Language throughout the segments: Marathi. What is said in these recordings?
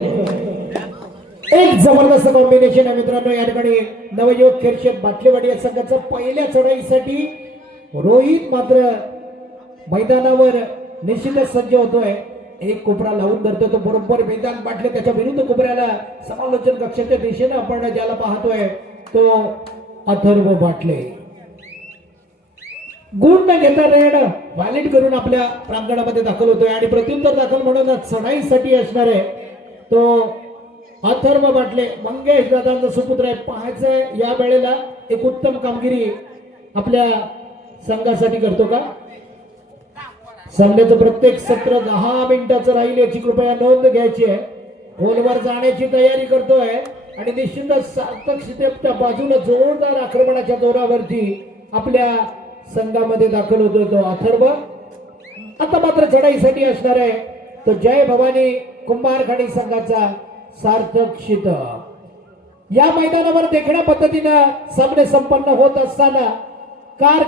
एक जबरदस्त कॉम्बिनेशन आहे मित्रांनो या ठिकाणी नवयुवक खेळशेत बाटलेवाडी या संघाचं पहिल्या चढाईसाठी रोहित मात्र मैदानावर निश्चितच सज्ज होतोय. एक कोपरा लावून धरतो तो बरोबर मैदान बाटले त्याच्या विरुद्ध कोपऱ्याला समालोचन कक्षाच्या दिशेनं आपण ज्याला पाहतोय तो अथर्व बाटले. गुण न घेता रेड व्हॅलिड करून आपल्या प्रांगणामध्ये दाखल होतोय आणि प्रत्युत्तर दाखल म्हणून चढाईसाठी असणार आहे तो अथर्व बाटले मंगेश दादांचा सुपुत्र आहे पाहायचंय या वेळेला एक उत्तम कामगिरी आपल्या संघासाठी करतो का? सामन्याचं प्रत्येक सत्र दहा मिनिटाचं राहील याची कृपया नोंद घ्यायची आहे. खोलवर जाण्याची तयारी करतोय आणि निश्चितच सार्थक स्टेपच्या बाजूला जोरदार आक्रमणाच्या जोरावरती आपल्या संघामध्ये दाखल होतो तो अथर्व. आता मात्र चढाईसाठी असणार आहे. तो जय भवानी. कुंभारखाडी संघाचा सार्थक शित या मैदानावर देखण्या पद्धतीनं सामने संपन्न होत असताना कार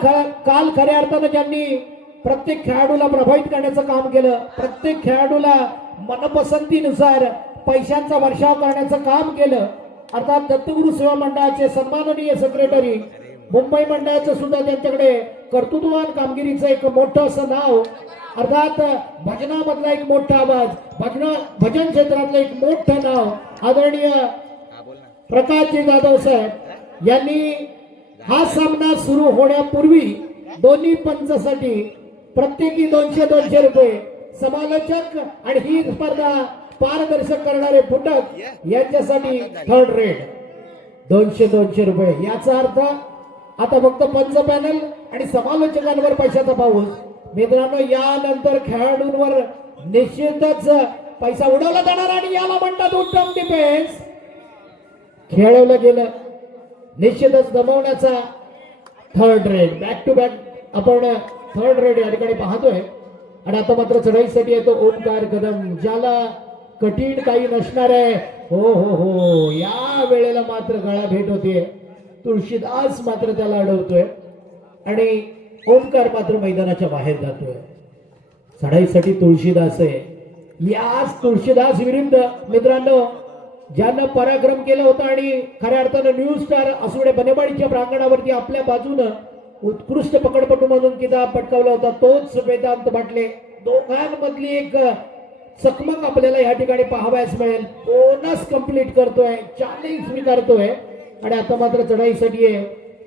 काल खऱ्या अर्थानं ज्यांनी प्रत्येक खेळाडूला प्रभावित करण्याचं काम केलं प्रत्येक खेळाडूला मनपसंतीनुसार पैशांचा वर्षाव करण्याचं काम केलं अर्थात दत्तगुरु सेवा मंडळाचे सन्माननीय सेक्रेटरी मुंबई मंडळाचं सुद्धा त्यांच्याकडे कर्तृत्ववान कामगिरीचं एक मोठं असं नाव. अर्थात भजनामधला एक मोठा आवाज भजन भजन क्षेत्रातलं एक मोठं नाव आदरणीय प्रकाशजी जाधव साहेब यांनी हा सामना सुरू होण्यापूर्वी दोन्ही पंचसाठी प्रत्येकी दोनशे दोनशे रुपये समालोचक आणि ही स्पर्धा पारदर्शक करणारे फुटक यांच्यासाठी थर्ड रेट दोनशे दोनशे रुपये. याचा अर्थ आता फक्त पंच पॅनल आणि समालोचकांवर पैशाचा पाऊस. मित्रांनो यानंतर खेळाडूंवर निश्चितच पैसा उडवला जाणार आणि याला म्हणतात उत्तम डिफेन्स खेळवलं गेलं. निश्चितच दमवण्याचा third raid back to back आपण थर्ड रेड या ठिकाणी पाहतोय. आणि आता मात्र चढाईसाठी येतो ओमकार कदम ज्याला कठीण काही नसणार. आहे हो हो हो. या वेळेला मात्र गळा भेट होते तुळशीदास मात्र त्याला अडवतोय आणि ओमकार मात्र मैदानाच्या बाहेर जातोय. चढाईसाठी तुळशीदास आहे. याच तुळशीदास विरुद्ध मित्रांनो ज्यानं पराक्रम केला होता आणि खऱ्या अर्थानं न्यू स्टार असुडे बनेवाडीच्या प्रांगणावरती आपल्या बाजूनं उत्कृष्ट पकडपटू म्हणून किताब पटकावला होता. तोच वेदांत बाटले. दोघांमधली एक चकमक आपल्याला या ठिकाणी पाहावयास मिळेल. बोनस कंप्लीट करतोय. चॅलेंज स्वीकारतोय. आणि आता मात्र चढाईसाठी आहे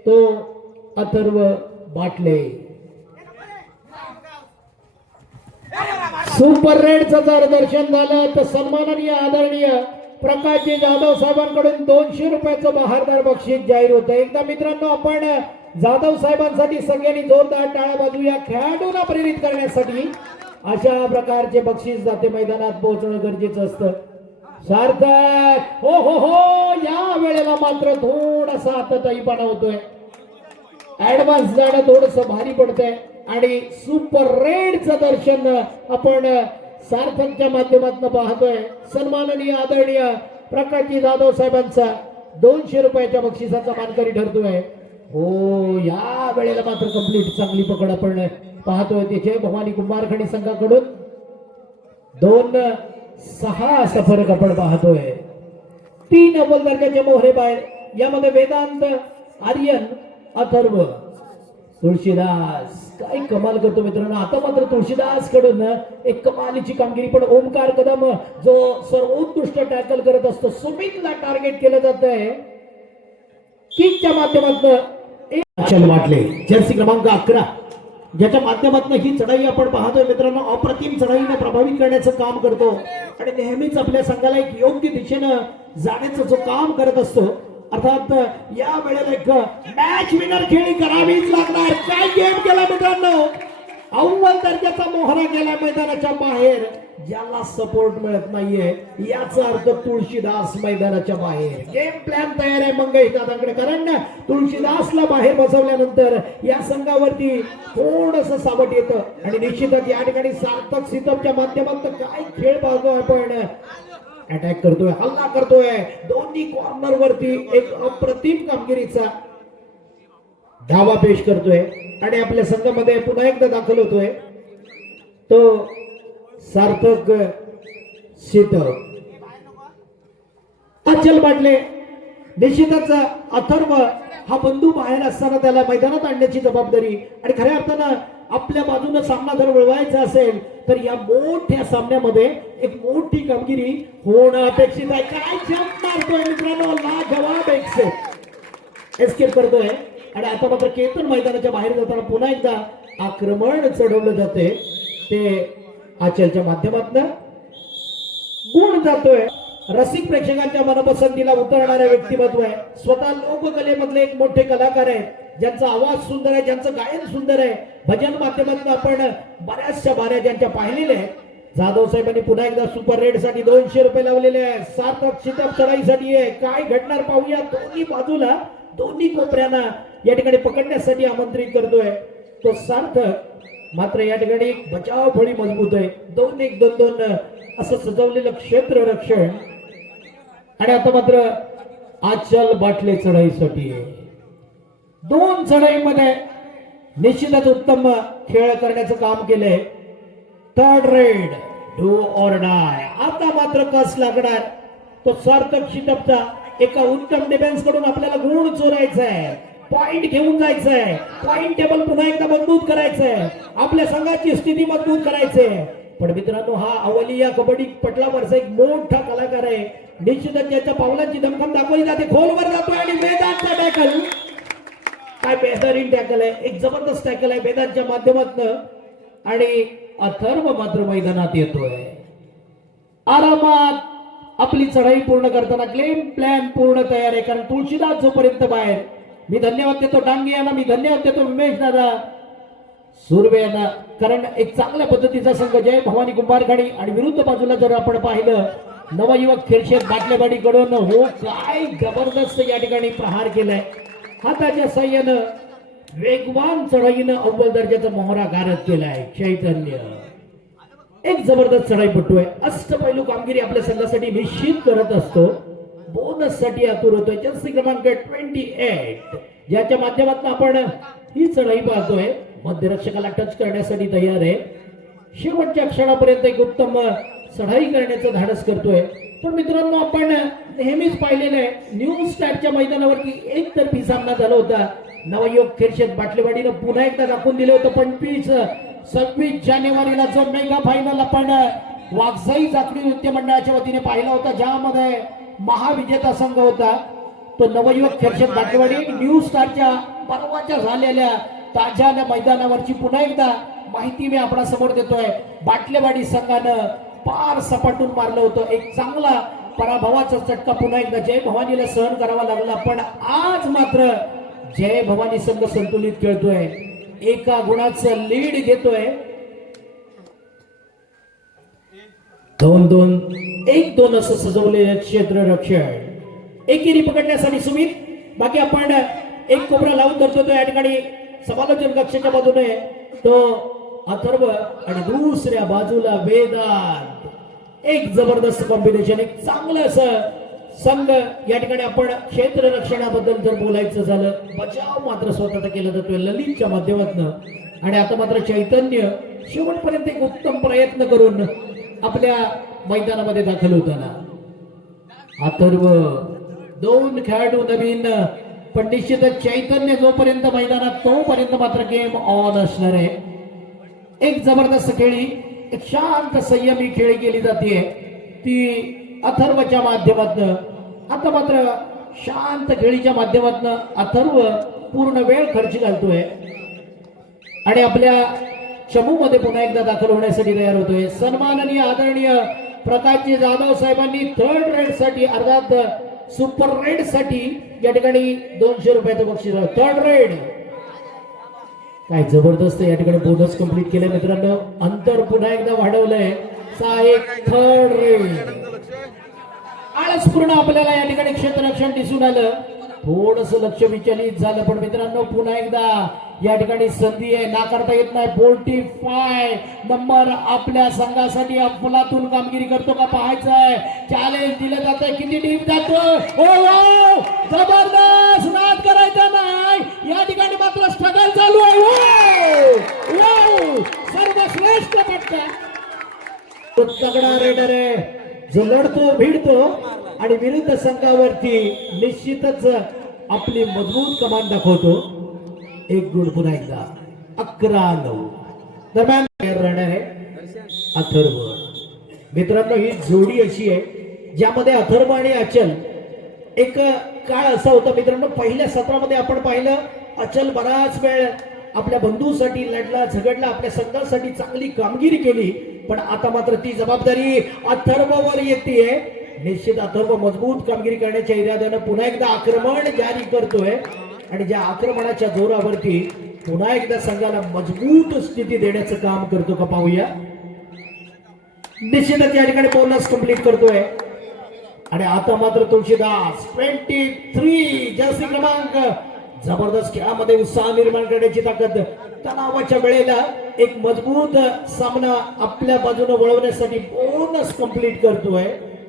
तो अथर्व बाटले. सुपर रेडचं जर दर्शन झालं तर सन्माननीय आदरणीय प्रकाशजी जाधव साहेबांकडून दोनशे रुपयाचं बहारदार बक्षीस जाहीर होतं. एकदा मित्रांनो आपण जाधव साहेबांसाठी सगळ्यांनी जोरदार टाळ्या बाजूया खेळाडूंना प्रेरित करण्यासाठी अशा प्रकारचे बक्षीस जाते मैदानात पोहोचणं गरजेचं असतं. सार्थक हो हो हो या वेळेला मात्र थोडासा तईपणा होतोय ऍडव्हान्स जाणं थोडस भारी पडतंय आणि सुपर रेडचं दर्शन आपण सार्थकच्या माध्यमातून पाहतोय सन्माननीय आदरणीय प्रकाशजी जाधव साहेबांचा दोनशे रुपयाच्या बक्षिसाचा मानकरी ठरतोय हो या वेळेला मात्र कंप्लीट चांगली पकड आपण पाहतोय तिथे भवानी कुंभारखडी संघाकडून दोन सहा असा फरक आपण पाहतोय. तीन अव्वल दर्जाचे मोहरे बाहेर. यामध्ये वेदांत आर्यन अथर्व तुळशीदास. काय कमाल करतो मित्रांनो. आता मात्र तुळशीदासकडून एक कमालीची कामगिरी. पण ओमकार कदम जो सर्वोत्कृष्ट टॅकल करत असतो सुमितला टार्गेट केलं जात आहे किकच्या माध्यमातून वाटले जर्सी क्रमांक अकरा. ज्याच्या माध्यमातून ही चढाई आपण पाहतोय मित्रांनो अप्रतिम चढाईने प्रभावित करण्याचं काम करतो. आणि नेहमीच आपल्या संघाला एक योग्य दिशेनं जाण्याचं जो काम करत असतो अर्थात या वेळेला एक मॅच विनर खेळी करावीच लागणार. काय गेम केला मित्रांनो? अव्वल दर्जाचा मोहरा गेला मैदानाच्या बाहेर. ज्याला सपोर्ट मिळत नाहीये याचा अर्थ तुळशीदास मैदानाच्या बाहेर. गेम प्लॅन तयार आहे मंगेश दादांकडे कारण तुळशीदासला बाहेर बसवल्यानंतर या संघावरती थोडस सावट येतं. आणि निश्चितच या ठिकाणी सार्थक सितपच्या माध्यमातून काय खेळ पाहतोय आपण. अटॅक करतोय हल्ला करतोय. दोन्ही कॉर्नर वरती एक अप्रतिम कामगिरीचा धावा पेश करतोय. आणि आपल्या संघामध्ये पुन्हा एकदा दाखल होतोय तो सार्थक शीत अचल बाटले निश्चितच अथर्व हा बंधू बाहेर असताना त्याला मैदानात आणण्याची जबाबदारी आणि खऱ्या अर्थानं आपल्या बाजूनं सामना जर वळवायचा असेल तर या मोठ्या सामन्यामध्ये एक मोठी कामगिरी होणं अपेक्षित आहे. काय जंप मारतोय मित्रांनो एक एक्सेप्ट एस्केप करतोय. आणि आता मात्र केतन मैदानाच्या बाहेर जाताना पुन्हा एकदा आक्रमण चढवलं जाते ते आचलच्या माध्यमातन गुण जातोय. रसिक प्रेक्षकांच्या मनपसंतीला उतरणारे व्यक्तिमत्व आहे. स्वतः लोककलेमधले एक मोठे कलाकार आहेत. ज्यांचा आवाज सुंदर आहे ज्यांचं गायन सुंदर आहे. भजन माध्यमातून आपण बऱ्याचशा बाऱ्या ज्यांच्या पाहिलेल्या आहेत. जाधव साहेबांनी पुन्हा एकदा सुपर रेडसाठी दोनशे रुपये लावलेले आहे सार्थक शिताप चढाईसाठी आहे. काय घडणार पाहूया. दोन्ही बाजूला दोन्ही कोपऱ्यांना या ठिकाणी पकडण्यासाठी आमंत्रित करतोय. तो सार्थक मात्र या ठिकाणी बचाव फळी मजबूत आहे. दोन एक दोन दोन असं सजवलेलं क्षेत्र रक्षण. आणि आता मात्र आचल बाटले चढाईसाठी. दोन चढाईमध्ये निश्चितच उत्तम खेळ करण्याचं काम केलंय. Third raid do or die आता मात्र कस लागणार? तो सार्थक शिटपचा एका उत्तम डिफेन्सकडून आपल्याला गुण चोरायचा आहे पॉइंट घेऊन जायचं आहे पॉइंट टेबल पुन्हा एकदा मजबूत करायचंय. आपल्या संघाची स्थिती मजबूत करायचंय. पण मित्रांनो हा अवलिया कबड्डी पटलावरचा एक मोठा कलाकार आहे. निश्चितच त्याच्या पावलांची दमखम दाखवली जाते. खोलवर जातोय आणि वेदांतचा टॅकल काय बेहतरीन टॅकल आहे. एक जबरदस्त टॅकल आहे वेदांच्या माध्यमातन. आणि अथर्व मात्र मैदानात येतोय. आरामात आपली चढाई पूर्ण करताना क्लेम प्लॅन पूर्ण तयार आहे. कारण तुळशीदास जोपर्यंत बाहेर मी धन्यवाद देतो डांगे यांना मी धन्यवाद देतो उमेश दादा सुर्वे यांना. कारण एक चांगल्या पद्धतीचा संघ जय भवानी कुंभारखाडी. आणि विरुद्ध बाजूला जर आपण पाहिलं नवयुवक खेळशेत बाटलेवाडीकडून हो काय जबरदस्त या ठिकाणी प्रहार केलाय. हाताच्या सहाय्यानं वेगवान चढाईनं अव्वल दर्जाचा मोहरा गारद केलाय. चैतन्य. एक जबरदस्त चढाईपट्टू आहे. अष्टपैलू कामगिरी आपल्या संघासाठी निश्चित करत असतो. बोनससाठी आतुर होतोय. जर्सी क्रमांक ट्वेंटी एट ज्याच्या माध्यमातून आपण ही चढाई पाहतोय. मध्यरक्षकाला टच करण्यासाठी तयार आहे. शेवटच्या क्षणापर्यंत एक उत्तम चढाई करण्याचं धाडस करतोय. पण मित्रांनो आपण नेहमीच पाहिलेलं आहे. न्यू स्टारच्या मैदानावरती एक तर्फी सामना झाला होता. नवयुग खेरशेत बाटलेवाडीनं पुन्हा एकदा दाखवून दिलं होतं. पण पीच सव्वीस जानेवारीला जो मेगा फायनल आपण वाघजाई जाखडी नृत्य मंडळाच्या वतीने पाहिला होता ज्यामध्ये महाविजेता संघ होता. तो नवयुवक खेरशेत बाटलेवाडी न्यू स्टारच्या परवाच्या झालेल्या ताज्या मैदानावरची पुन्हा एकदा माहिती मी आपणा समोर देतोय. बाटलेवाडी संघानं पार सपाटून मारलं होतं. एक चांगला पराभवाचा चटका पुन्हा एकदा जय भवानीला सहन करावा लागला. पण आज मात्र जय भवानी संघ संतुलित खेळतोय. एका गुणाचं लीड घेतोय. दोन दोन एक दोन असं सजवलेलं क्षेत्र रक्षण. एकेरी पकडण्यासाठी सुमित बाकी आपण एक कोपरा लावून धरतो तो या ठिकाणी समालोचन कक्षाच्या बाजूने. तो अथर्व आणि दुसऱ्या बाजूला वेदांत. एक जबरदस्त कॉम्बिनेशन एक चांगलं असं संघ या ठिकाणी आपण क्षेत्र रक्षणाबद्दल जर बोलायचं झालं बचाव मात्र स्वतःचा केला जातोय ललितच्या माध्यमातून. आणि आता मात्र चैतन्य शेवटपर्यंत एक उत्तम प्रयत्न करून आपल्या मैदानामध्ये दाखल होताना. अथर्व दोन खेळाडू नवीन पण निश्चितच चैतन्य जोपर्यंत मैदानात तोपर्यंत मात्र गेम ऑन असणार आहे. एक जबरदस्त खेळी एक शांत संयमी खेळी केली जाते ती अथर्वच्या माध्यमातनं आता मात्र शांत खेळीच्या माध्यमातनं अथर्व पूर्ण वेळ खर्च घालतोय. आणि आपल्या चमूमध्ये पुन्हा एकदा दाखल होण्यासाठी तयार होतोय. सन्माननीय आदरणीय प्रकाशजी जाधव साहेबांनी थर्ड रेडसाठी अर्थात सुपर रेडसाठी या ठिकाणी दोनशे रुपयाचं बक्षीस थर्ड रेड काय जबरदस्त या ठिकाणी बोनस कंप्लीट केलंय मित्रांनो. अंतर पुन्हा एकदा वाढवलंय. सहा एक थर्ड रेड आळसपूर्ण आपल्याला या ठिकाणी क्षेत्ररक्षण दिसून आलं. थोडस लक्ष विचलित झालं पण मित्रांनो पुन्हा एकदा या ठिकाणी संधी आहे. नाकारता येत नाही. फोर्टी फाय नंबर आपल्या संघासाठी अफलातून कामगिरी करतो का पाहायचं आहे. चॅलेंज दिलं जातं किती डीप जातो ओ जबरदस्त. नाद करायचा नाही. या ठिकाणी मात्र स्ट्रगल चालू आहे. हो, हो. सर्वश्रेष्ठ पटका तो तगडा रेडर आहे. जो लढतो भिडतो आणि विरुद्ध संघावरती निश्चितच आपली मजबूत कमान दाखवतो. एक गुण पुन्हा एकदा. अकरा नऊ. दरम्यान राहणार आहे. अथर्व. मित्रांनो ही जोडी अशी आहे ज्यामध्ये अथर्व आणि अचल एक काळ असा होता मित्रांनो पहिल्या सत्रामध्ये आपण पाहिलं अचल बराच वेळ आपल्या बंधूसाठी लढला झगडला आपल्या संघासाठी चांगली कामगिरी केली. पण आता मात्र ती जबाबदारी अथर्ववर येते निश्चित अथर्व मजबूत कामगिरी करण्याच्या इराद्यानं पुन्हा एकदा आक्रमण जारी करतोय. आणि ज्या आक्रमणाच्या जोरावरती पुन्हा एकदा संघाला मजबूत स्थिती देण्याचं काम करतो का पाहूया. निश्चितच या ठिकाणी बोनस कंप्लीट करतोय. आणि आता मात्र तुळशीदास ट्वेंटी थ्री जर्सी क्रमांक जबरदस्त खेळामध्ये उत्साह निर्माण करण्याची ताकद. तणावाच्या वेळेला एक मजबूत सामना आपल्या बाजूने वळवण्यासाठी बोनस कंप्लीट करतोय.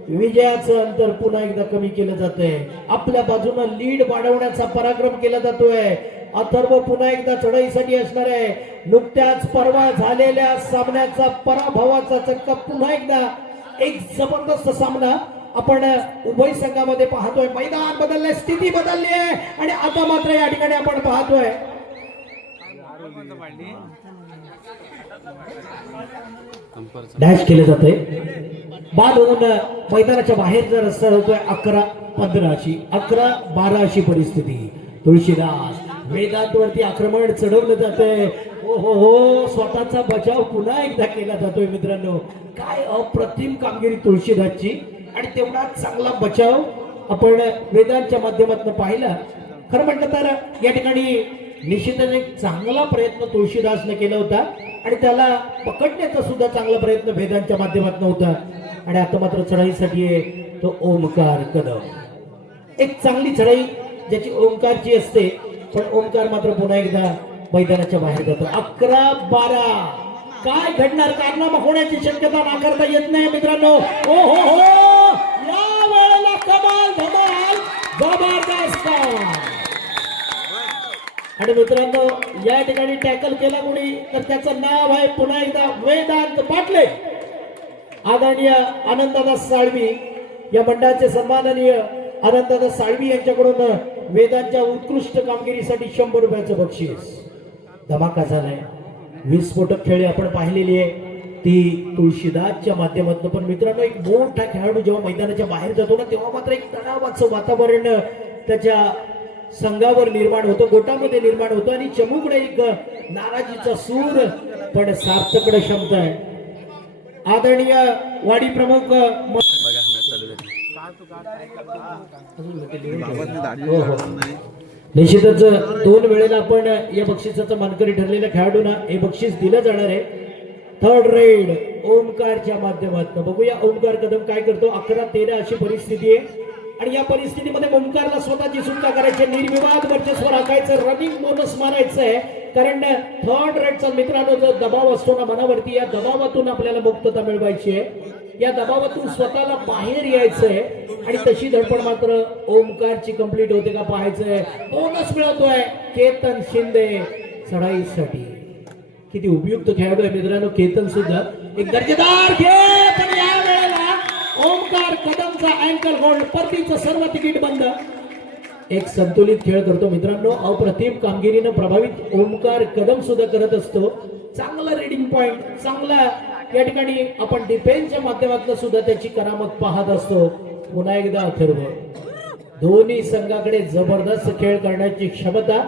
विजयाचं अंतर पुन्हा एकदा कमी केलं जातंय. आपल्या बाजूनं लीड वाढवण्याचा पराक्रम केला जातोय. अथर्व पुन्हा एकदा चढाईसाठी असणार आहे. नुकत्याच परवा झालेल्या सामन्याचा पराभवाचा चक्का पुन्हा एकदा एक जबरदस्त सामना आपण उभय संघामध्ये पाहतोय. मैदान बदललंय स्थिती बदलली आहे. आणि आता मात्र या ठिकाणी आपण पाहतोय. डॅश केले जाते बाद होऊन मैदानाच्या बाहेर जर रस्ता होतोय अकरा पंधरा अशी अकरा बारा अशी परिस्थिती. तुळशीदास वेदांतवरती आक्रमण चढवलं जातंय. हो हो हो स्वतःचा बचाव पुन्हा एकदा केला जातोय मित्रांनो. काय अप्रतिम कामगिरी तुळशीदासची. आणि तेवढा चांगला बचाव आपण वेदांच्या माध्यमातून पाहिला. खरं म्हटलं तर या ठिकाणी निश्चितच एक चांगला प्रयत्न तुळशीदासने केला होता आणि त्याला पकडण्याचा सुद्धा चांगला प्रयत्न वेदांच्या माध्यमातून होता. आणि आता मात्र चढाईसाठी आहे तो ओमकार कदम. एक चांगली चढाई ज्याची ओंकारची असते पण ओंकार मात्र पुन्हा एकदा मैदानाच्या बाहेर जातो. अकरा बारा. काय घडणार? कारनामा होण्याची शक्यता नाकारता येत नाही मित्रांनो. ओ हो हो. धमाल कमाल धमाल जबरदस्त आणि मित्रांनो या ठिकाणी टॅकल केला कोणी तर त्याचं नाव आहे पुन्हा एकदा वेदांत पाटले. आदरणीय आनंददास साळवी या मंडळाचे सन्माननीय आनंददास साळवी यांच्याकडून वेदांच्या उत्कृष्ट कामगिरीसाठी शंभर रुपयाचं बक्षीस. धमाका झालाय. विस्फोटक खेळी आपण पाहिलेली आहे. ती तुळशीदासच्या माध्यमातून. पण मित्रांनो एक मोठा खेळाडू जेव्हा मैदानाच्या बाहेर जातो ना तेव्हा मात्र एक तणावाचं वातावरण त्याच्या संघावर निर्माण होतं गोटामध्ये निर्माण होतं आणि चमूकडे एक नाराजीचा सूर पण सार्थकडे क्षमता आहे. आदरणीय वाडी प्रमुख हो, हो. निश्चितच दोन वेळेला आपण या बक्षिसाचा मानकरी ठरलेल्या खेळाडूंना हे बक्षीस दिलं जाणार आहे. थर्ड रेड ओमकारच्या माध्यमातून. बघूया ओमकार कदम काय करतो. अकरा तेरा अशी परिस्थिती आहे. आणि या परिस्थितीमध्ये ओमकारला स्वतःची सुटका करायची? निर्विवाद वर्चस्व राखायचं रनिंग बोनस मारायचं आहे कारण थर्ड रेडचा मित्रांनो जो दबाव असतो ना मनावरती या दबावातून आपल्याला मुक्तता मिळवायची आहे. या दबावातून स्वतःला बाहेर यायचंय. आणि तशी धडपड मात्र ओमकारची कंप्लीट होते का पाहायचंय. बोनस मिळवतोय केतन शिंदे चढाईसाठी. किती उपयुक्त खेळाडू आहे मित्रांनो केतन सुद्धा. एक दर्जेदार खेळ पण या वेळेला ओमकार कदमचा अँकल होल्ड परतीचं सर्व तिकीट बंद. एक संतुलित खेळ करतो मित्रांनो. अप्रतिम कामगिरीनं प्रभावित ओमकार कदम सुद्धा करत असतो. चांगला रिडिंग पॉइंट चांगला या ठिकाणी आपण डिफेन्सच्या माध्यमातून सुद्धा त्याची करामत पाहत असतो. पुन्हा एकदा अथर्व. दोन्ही संघाकडे जबरदस्त खेळ करण्याची क्षमता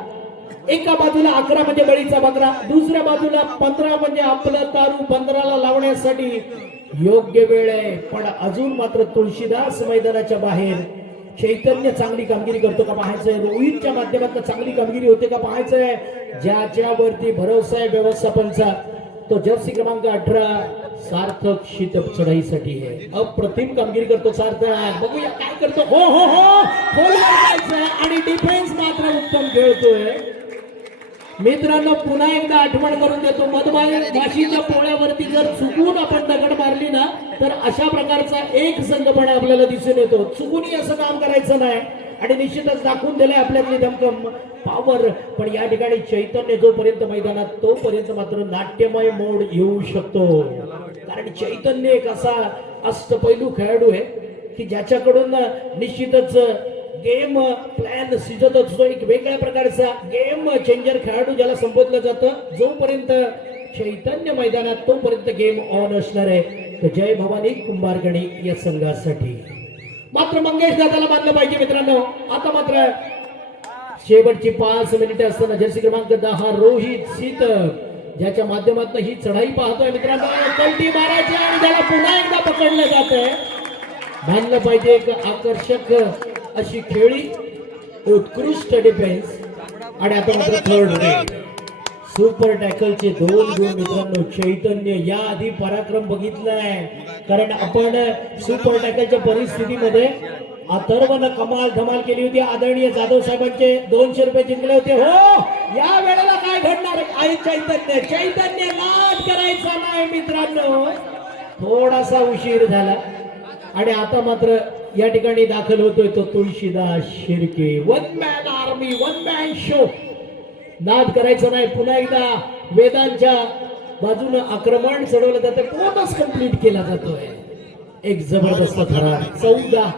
एका बाजूला अकरा म्हणजे बळीचा बकरा दुसऱ्या बाजूला पंधरा म्हणजे आपलं तारू पंधराला लावण्यासाठी योग्य वेळ आहे. पण अजून मात्र तुळशीदास मैदानाच्या बाहेर चैतन्य चांगली कामगिरी करतो का पाहायचंय? रोहितच्या माध्यमातून चांगली कामगिरी होते का पाहायचंय? ज्याच्यावरती भरोसा आहे व्यवस्थापनचा तो जर्सी क्रमांक अठरा सार्थक शीतप चढाईसाठी आहे. अप्रतिम कामगिरी करतो सार्थक. बघूया काय करतो. हो हो हो. आणि डिफेन्स मात्र उत्तम खेळतोय. मित्रांनो पुन्हा एकदा आठवण करून देतो मधमाई माशीच्या पोळ्यावरती जर चुकून आपण दगड मारली ना तर अशा प्रकारचा एक संघपणे आपल्याला दिसून येतो. चुकूनही असं काम करायचं नाही. आणि निश्चितच दाखवून दिलंय आपल्यातली दमकम पावर पण या ठिकाणी चैतन्य जोपर्यंत मैदानात तोपर्यंत मात्र नाट्यमय मोड येऊ शकतो. कारण चैतन्य एक असा अष्टपैलू खेळाडू आहे की ज्याच्याकडून निश्चितच गेम प्लॅन सिजत असतो. एक वेगळ्या प्रकारचा गेम चेंजर खेळाडू ज्याला संबोधलं जातं. जोपर्यंत चैतन्य मैदानात तोपर्यंत गेम ऑन असणार आहे. तर जय भवानी कुंभारगणी या संघासाठी. मात्र मंगेश दादाला मानलं पाहिजे मित्रांनो. आता मात्र शेवटची पाच मिनिटे असताना जर्सी क्रमांक दहा रोहित सीत ज्याच्या माध्यमातून ही चढाई पाहतोय मित्रांनो. कलटी मारायची आणि त्याला पुन्हा एकदा पकडलं जात आहे मानलं पाहिजे एक आकर्षक अशी खेळी उत्कृष्ट डिफेन्स आणि आता मात्र थर्ड सुपर टॅकलचे दोन गुण मित्रांनो चैतन्य या आधी पराक्रम बघितलाय. कारण आपण सुपर टॅकलच्या परिस्थितीमध्ये अथर्वनं कमाल धमाल केली होती. आदरणीय जाधव साहेबांचे दोनशे रुपये जिंकले होते. हो या वेळेला काय घडणार? आहे चैतन्य चैतन्य लाज करायचा नाही मित्रांनो. थोडासा उशीर झाला. आणि आता मात्र या ठिकाणी दाखल होतोय तो Tulshidas Shirke. One man army one man show नाद करायचं नाही. पुन्हा एकदा वेदांच्या बाजूनं आक्रमण चढवलं जातं. कोणच कंप्लीट केला जातोय. एक जबरदस्त थरार. चौदा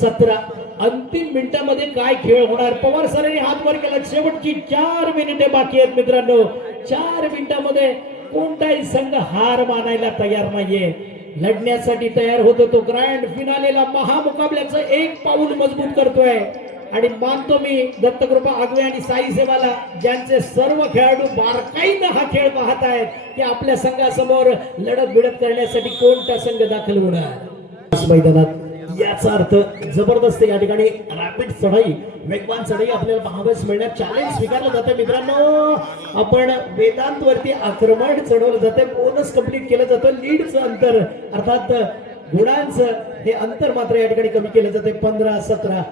सतरा. अंतिम मिनिटामध्ये काय खेळ होणार? पवार सरांनी हात वर केला. शेवटची चार मिनिटे बाकी आहेत मित्रांनो. चार मिनिटामध्ये कोणताही संघ हार मानायला तयार नाहीये. लढण्यासाठी तयार होतो तो ग्रँड फिनालेला महामुकाबल्याचं एक पाऊल मजबूत करतोय. आणि मानतो मी दत्तकृपा आगवे आणि साई सेवाला ज्यांचे सर्व खेळाडू बारकाईनं हा खेळ पाहत आहेत की आपल्या संघासमोर लढत भिडत करण्यासाठी कोणता संघ दाखल होणार? मैदानात याचा अर्थ जबरदस्त या ठिकाणी रॅपिड चढाई वेगवान चढाई आपल्याला पाहावयास मिळण्यात चॅलेंज स्वीकारलं जातं मित्रांनो. आपण वेदांत वरती आक्रमण चढवलं जातं. बोनस कंप्लीट केलं जातं. लीडचं अंतर अर्थात गुणांचं हे अंतर मात्र या ठिकाणी कमी केलं जाते. पंधरा सतरा.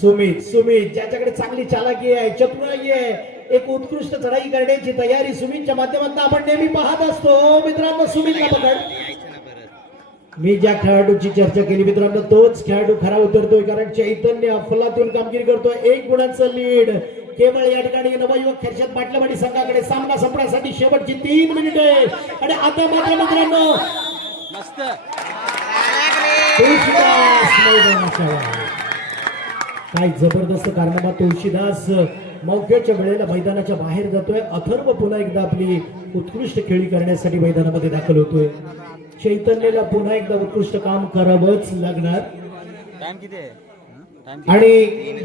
सुमित सुमित ज्याच्याकडे चांगली चालाकी आहे चतुराई आहे एक उत्कृष्ट चढाई करण्याची तयारी सुमितच्या माध्यमातून आपण नेहमी पाहत असतो. मित्रांनो सुमितला पकड. मी ज्या खेळाडूची चर्चा केली मित्रांनो तोच खेळाडू खरा उतरतोय कारण चैतन्य अफलातून कामगिरी करतोय. एक गुणांचं लीड. केवळ या ठिकाणी नवयुवक खर्चात पाटलावाडी संघाकडे सामना संपण्यासाठी शेवटची तीन मिनिटे आणि आता मात्र मित्रांनो. काय जबरदस्त कारनामा तुळशीदास. मौक्याच्या वेळेला मैदानाच्या बाहेर जातोय. अथर्व पुन्हा एकदा आपली उत्कृष्ट खेळी करण्यासाठी मैदानामध्ये दाखल होतोय. चैतन्यला पुन्हा एकदा उत्कृष्ट काम करावंच लागणार. आणि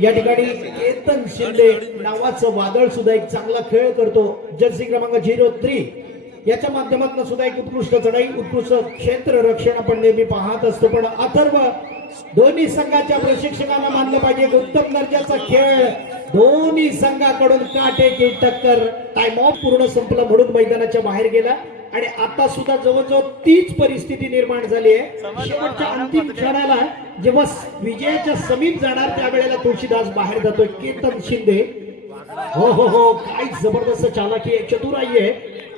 या ठिकाणी केतन शिंदे नावाचं वादळ सुद्धा एक चांगला खेळ करतो. जर्सी क्रमांक झिरो थ्री. याच्या माध्यमातून सुद्धा एक उत्कृष्ट चढाई उत्कृष्ट क्षेत्र रक्षण आपण नेहमी पाहत असतो. पण अथर्व दोन्ही संघाच्या प्रशिक्षकांना मानलं पाहिजे. उत्तम दर्जाचा खेळ. दोन्ही संघाकडून काटे की टक्कर. टाइम ऑफ पूर्ण संपला म्हणून मैदानाच्या बाहेर गेला. आणि आता सुद्धा जवळजवळ तीच परिस्थिती निर्माण झाली आहे. शेवटच्या अंतिम क्षणाला जेव्हा विजयाच्या समीप जाणार त्यावेळेला तुळशीदास बाहेर जातोय. केतन शिंदे. हो हो हो. काय जबरदस्त चालाकी आहे. चतुराई आहे.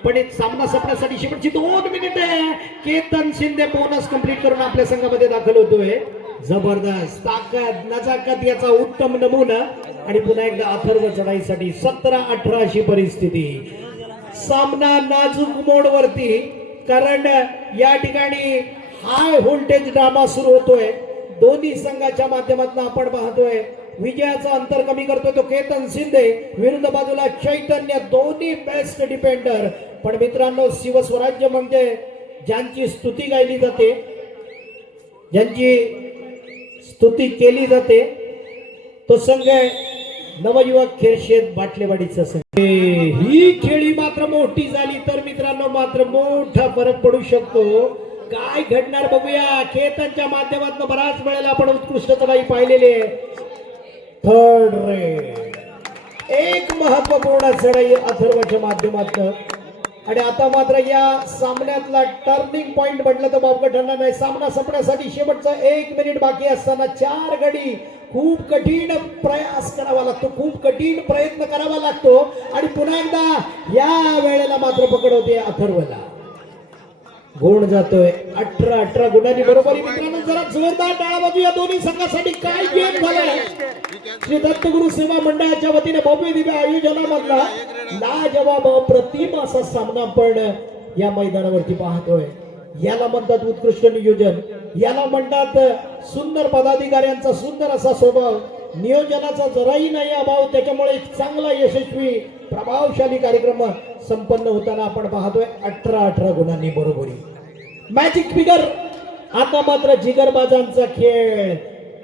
पण एक सामना संपण्यासाठी शेवटची दोन मिनिटे केतन शिंदे बोनस कंप्लीट करून आपल्या संघामध्ये दाखल होतोय. जबरदस्त ताकद नजाकत याचा उत्तम नमुना. आणि पुन्हा एकदा अथर्व चढाईसाठी सतरा अठरा अशी परिस्थिती. सामना नाजूक मोड वरती कारण या ठिकाणी हाय व्होल्टेज ड्रामा सुरू होतोय. दोन्ही संघाच्या माध्यमातून आपण पाहतोय विजयाचा अंतर कमी करतोय तो केतन शिंदे विरुद्ध बाजूला चैतन्य दोन्ही बेस्ट डिपेंडर पण मित्रांनो शिवस्वराज्य म्हणजे ज्यांची स्तुती गायली जाते ज्यांची स्तुती केली जाते तो संघ आहे नवयुवक खेरशेत बाटलेवाडीचा संघ. मोठी झाली तर मित्रांनो मात्र मोठा फरक पडू शकतो. काय घडणार बघूया. खेतांच्या माध्यमातून बराच वेळेला आपण उत्कृष्ट चढाई पाहिलेली आहे. थर्ड रे एक महत्त्वपूर्ण चढाई अथर्वच्या माध्यमातून. आणि आता मात्र या सामन्यातला टर्निंग पॉइंट म्हटलं तर बाबा ठरणार नाही. सामना संपण्यासाठी शेवटचा एक मिनिट बाकी असताना चार गडी खूप कठीण प्रयास करावा लागतो. खूप कठीण प्रयत्न करावा लागतो. आणि पुन्हा एकदा या वेळेला मात्र पकड होते अथर्वला. गुण जातोय. अठरा अठरा गुणांनी बरोबर. मित्रांनो जरा जोरदार टाळा बाजू या दोन्ही संघासाठी काय गेम झालाय? श्री दत्तगुरु सेवा मंडळाच्या वतीने भव्य दिव्य आयोजनामधला लाजवाब प्रतिम असा सामना आपण या मैदानावरती पाहतोय. याला म्हणतात उत्कृष्ट नियोजन. याला म्हणतात सुंदर पदाधिकाऱ्यांचा सुंदर असा स्वभाव. नियोजनाचा जराही नाही अभाव. त्याच्यामुळे एक चांगला यशस्वी प्रभावशाली कार्यक्रम संपन्न होताना आपण पाहतोय अठरा अठरा गुणांनी बरोबरी. मॅजिक फिगर आता मात्र जिगरबाजांचा खेळ.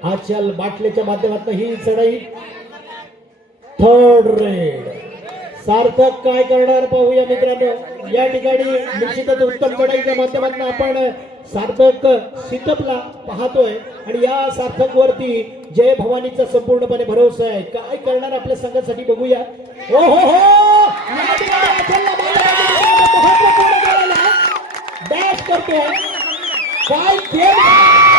आचल बाटलेच्या माध्यमातून ही चढाई. थर्ड रेड सार्थक काय करणार पाहूया मित्रांनो. या ठिकाणी निश्चितच उत्तम चढाईच्या माध्यमातून आपण सार्थक सिटपला पाहतोय आणि या सार्थक वरती जय भवानीचा संपूर्णपणे भरोसा आहे. काय करणार आपल्या संघासाठी बघूया. हो हो हो! डॅश करतोय. काय खेळ